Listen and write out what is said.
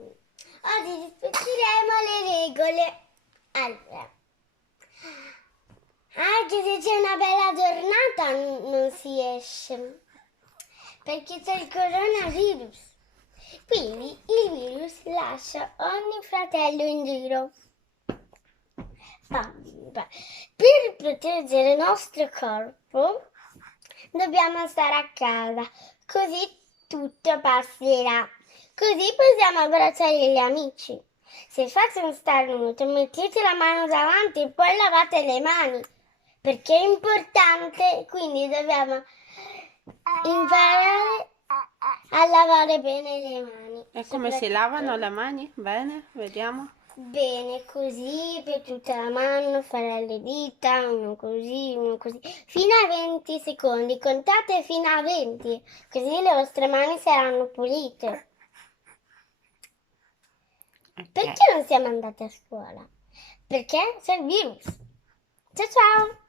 Oggi rispetteremo le regole. Allora, anche se c'è una bella giornata non si esce, perché c'è il coronavirus. Quindi il virus lascia ogni fratello in giro. Per proteggere il nostro corpo dobbiamo stare a casa, così tutto passerà. Così possiamo abbracciare gli amici. Se fate un starnuto, mettete la mano davanti e poi lavate le mani, perché è importante, quindi dobbiamo imparare a lavare bene le mani. E come si lavano le mani? Bene, vediamo. Bene, così per tutta la mano, fare le dita, uno così, fino a 20 secondi. Contate fino a 20, così le vostre mani saranno pulite. Ok. Perché non siamo andati a scuola? Perché c'è il virus. Ciao ciao!